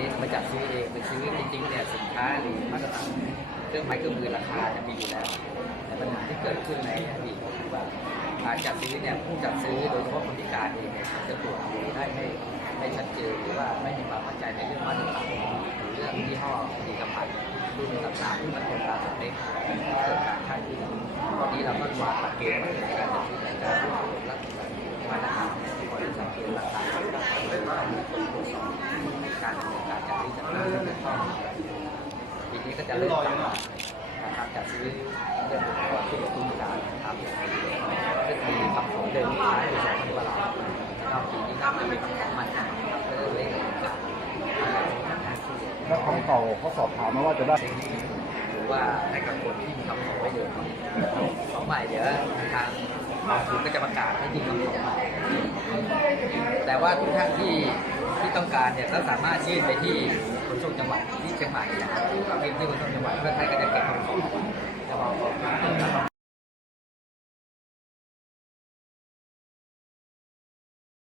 นี้มาจัดซื้อเองไปซื้อจริงๆเนี่ยสินค้าหรือมาตรฐานเครื่องไม้เครื่องมือราคาจะมีอยู่แล้วแต่ปัญหาที่เกิดขึ้นในอดีตก็คือว่าการจัดซื้อเนี่ยผู้จัดซื้อโดยเฉพาะคนพิการเองเนี่ยจะตรวจดูได้ไม่ไม่ชัดเจนหรือว่าไม่มีความมั่นใจในเรื่องมาตรฐานหรือเรื่องยี่ห้อผลิตภัณฑ์รุ่นต่างๆที่มันตรงตามสเปคเกิดการคาดเคลื่อนตอนนี้เราก็วางหลักเกณฑ์ในการจัดซื้อ การดำเนินการจัดซื้อจัดจ้างที่ถูกต้องปีนี้ก็จะเริ่มตั้งนะครับจัดซื้อเรื่องอุปกรณ์ที่เป็นผู้พิการนะครับซึ่งมีคำของเดิมที่ใช้อยู่สองพันกว่าล้านแล้วปีนี้น่าจะเป็นของใหม่นะครับเพื่อเร่งการแล้วของเก่าเขาสอบถามมาว่าจะได้หรือว่าให้กับคนที่มีคำขอไว้เดิมของใหม่เดี๋ยวทางคุณก็จะประกาศให้ยื่คำขอใหม่ แต่ว่าทุกท่านที่ที่ต้องการเนี่ยก็สามารถยื่นไปที่ขนส่งจังหวัดที่เชียงใหม่นะครับยื่นที่ขนส่งจังหวัดเพื่อไทยก็จะเก็บคำขอจะบอก